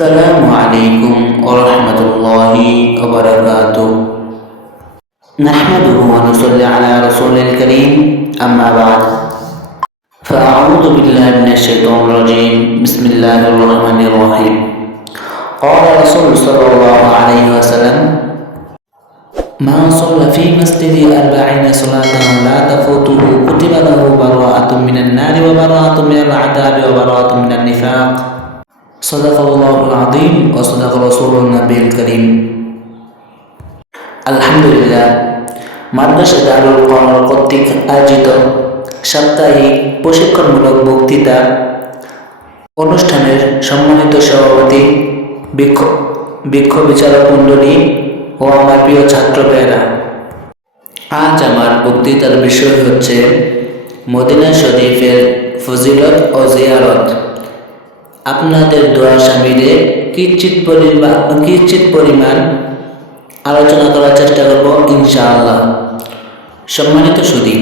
আসসালামু আলাইকুম ওয়া রাহমাতুল্লাহি ওয়া বারাকাতুহু নাহমাদুহু ওয়া নুসাল্লি আলা রাসূলিল কারীম আম্মা বা'দ فأعوذ بالله من الشيطان الرجيم بسم الله الرحمن الرحيم قال رسول صلى الله عليه وسلم من صلى في مسجد 40 صلاة لا تفوته كتب له براءة من النار وبراءة من العذاب وبراءة من النفاق صدق الله العظيم وصدق رسول النبي الكريم আলহামদুলিল্লাহ মাদ্রাসা দারুল কোরআন কর্তৃক আয়োজিত সাপ্তাহিক প্রশিক্ষণমূলক বক্তৃতা অনুষ্ঠানের সম্মানিত সভাপতি বৃক্ষ বিচারক মণ্ডলী ও আমার প্রিয় ছাত্র ভাইয়েরা, আজ আমার বক্তৃতার বিষয় হচ্ছে মদিনা শরীফের ফজিলত ও জিয়ারত। আপনাদের দোয়া শামিলে কিঞ্চিত পরিমাণ আলোচনা করার চেষ্টা করব ইনশাআল্লাহ। সম্মানিত সুধী,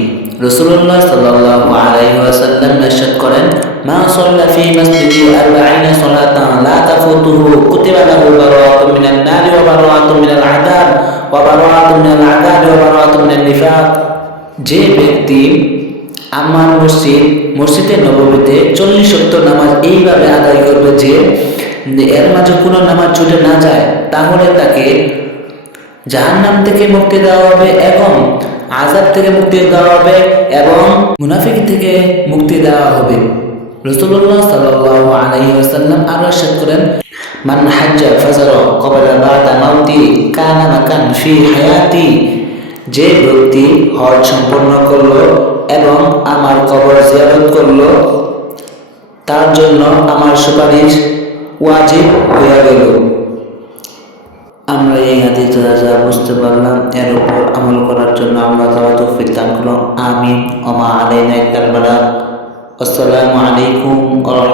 রাসূলুল্লাহ সাল্লাল্লাহু আলাইহি ওয়াসাল্লাম ইরশাদ করেন, মা সাল্লা ফি মাসজিদি 40 সালাতান লা তাফুতুহু কুতিবা লাহু বারাআতুম মিনান নারি ওয়া বারাআতুম মিনাল আযাব ওয়া বারাআতুম মিনাল আযাব ওয়া বারাআতুম মিনান নিফাক। যে ব্যক্তি আমার মসজিদে নববীতে 40 ওয়াক্ত নামাজ এইভাবে আদায় করবে যে এর মাঝে কোনো নামাজ ছুটে না যায়, তাহলে তাকে জাহান্নাম থেকে মুক্তি দেওয়া হবে এবং আযাব থেকে মুক্তি দেওয়া হবে এবং মুনাফিক থেকে মুক্তি দেওয়া হবে। রাসূলুল্লাহ সাল্লাল্লাহু আলাইহি ওয়াসাল্লাম আরো ইরশাদ করেন, মান হাজ্জা ফাজারা ক্বাবলা বা'দা মাউতি কানা মাকান ফি হায়াতি। যে ব্যক্তি হজ সম্পন্ন করলো এবং আমার কবর জিয়ারত করলো, তার জন্য আমার সুপারিশ ওয়াজিব হয়ে গেল। আমরা এই হাদিস যা বুঝতে পারলাম এর উপর আমল করার জন্য আমরা তাআলা তৌফিক দান করুন। আমিন। ওয়া মা আলাইনা ইল্লাল বালাগ। আসসালামু আলাইকুম ওয়া